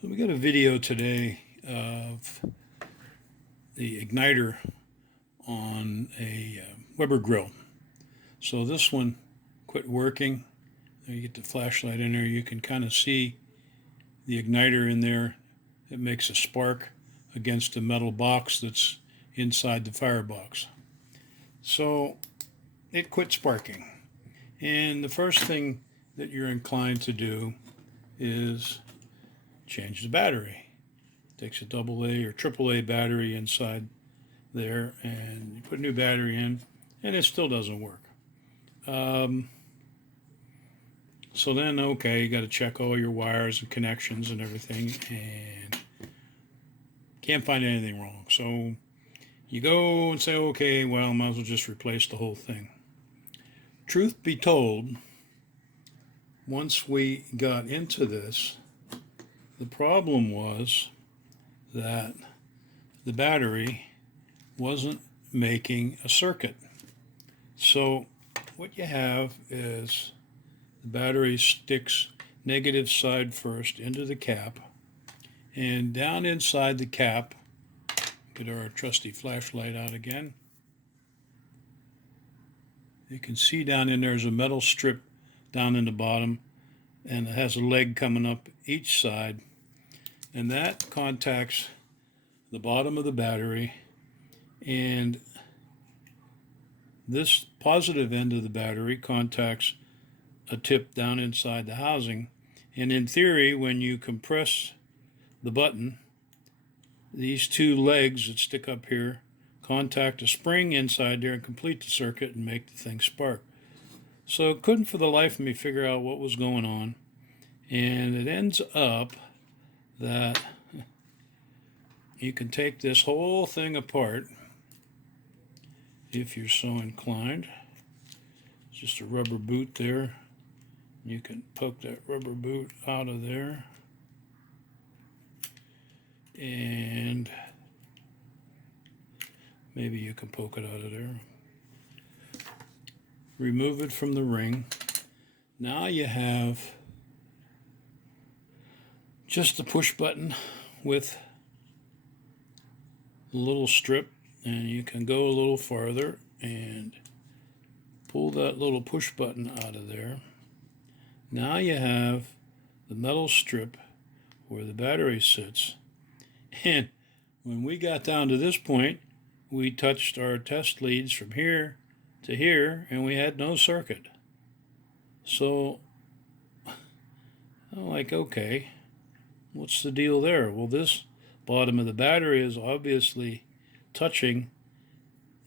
So we got a video today of the igniter on a Weber grill. So this one quit working. You get the flashlight in there, you can kind of see the igniter in there. It makes a spark against a metal box that's inside the firebox. So it quit sparking. And the first thing that you're inclined to do is change the battery. Takes a AA or AAA battery inside there, and you put a new battery in, and it still doesn't work. Um, so then, okay, you got to check all your wires and connections and everything, and can't find anything wrong. So you go and say, okay, well, might as well just replace the whole thing. Truth be told, once we got into this, the problem was that the battery wasn't making a circuit. So what you have is the battery sticks negative side first into the cap, and down inside the cap, get our trusty flashlight out again, you can see down in there's a metal strip down in the bottom, and it has a leg coming up each side, and that contacts the bottom of the battery, and this positive end of the battery contacts a tip down inside the housing. And in theory, when you compress the button, these two legs that stick up here contact a spring inside there and complete the circuit and make the thing spark. So couldn't for the life of me figure out what was going on, and it ends up that you can take this whole thing apart if you're so inclined. It's just a rubber boot there. You can poke that rubber boot out of there, and maybe you can poke it out of there. Remove it from the ring. Now you have just the push button with a little strip, and you can go a little farther and pull that little push button out of there. Now you have the metal strip where the battery sits, and when we got down to this point, we touched our test leads from here to here, and we had no circuit. So I'm like, okay, what's the deal there? Well, this bottom of the battery is obviously touching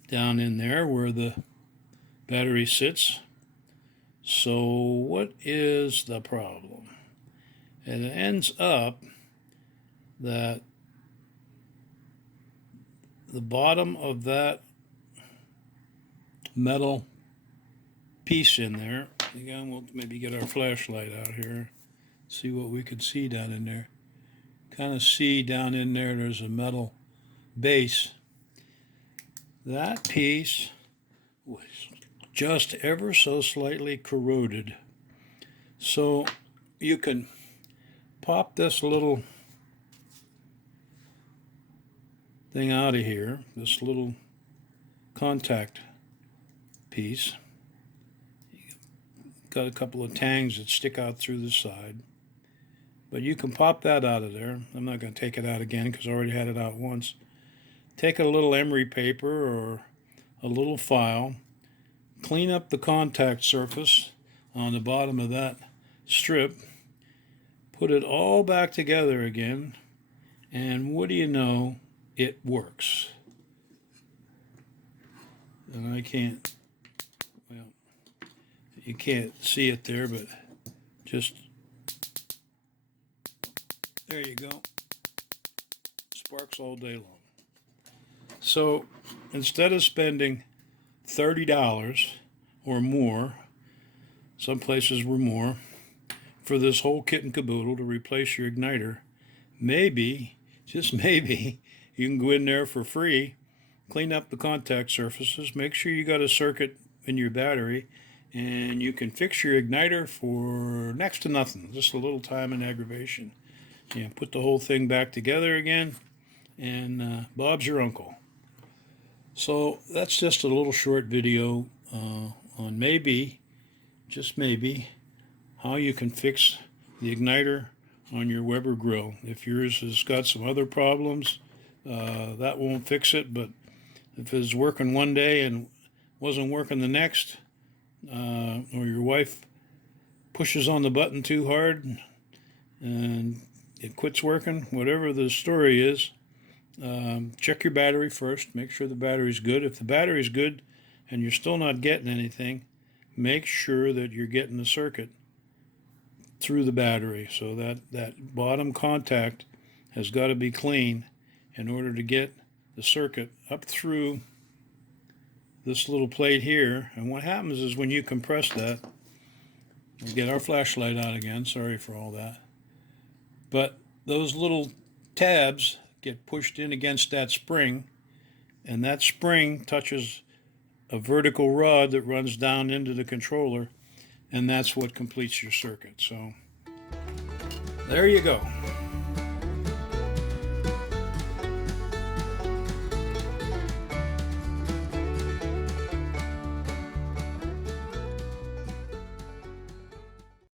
down in there where the battery sits. So what is the problem? And it ends up that the bottom of that metal piece in there, again, we'll maybe get our flashlight out here, see what we can see down in there. Kind of see down in there, there's a metal base. That piece was just ever so slightly corroded. So you can pop this little thing out of here, this little contact piece. Got a couple of tangs that stick out through the side, but you can pop that out of there. I'm not going to take it out again because I already had it out once. Take a little emery paper or a little file, clean up the contact surface on the bottom of that strip, put it all back together again, and what do you know? It works. And I can't, well, you can't see it there, but just, there you go. Sparks all day long. So instead of spending $30 or more, some places were more, for this whole kit and caboodle to replace your igniter, maybe, just maybe, you can go in there for free, clean up the contact surfaces, make sure you got a circuit in your battery, and you can fix your igniter for next to nothing, just a little time and aggravation. You put the whole thing back together again, and Bob's your uncle. So that's just a little short video on maybe, just maybe, how you can fix the igniter on your Weber grill. If yours has got some other problems, that won't fix it, but if it's working one day and wasn't working the next, or your wife pushes on the button too hard and it quits working, whatever the story is, check your battery first. Make sure the battery's good. If the battery's good and you're still not getting anything, make sure that you're getting the circuit through the battery. So that bottom contact has got to be clean in order to get the circuit up through this little plate here. And what happens is when you compress that, we'll get our flashlight out again, sorry for all that, but those little tabs get pushed in against that spring, and that spring touches a vertical rod that runs down into the controller, and that's what completes your circuit. So there you go.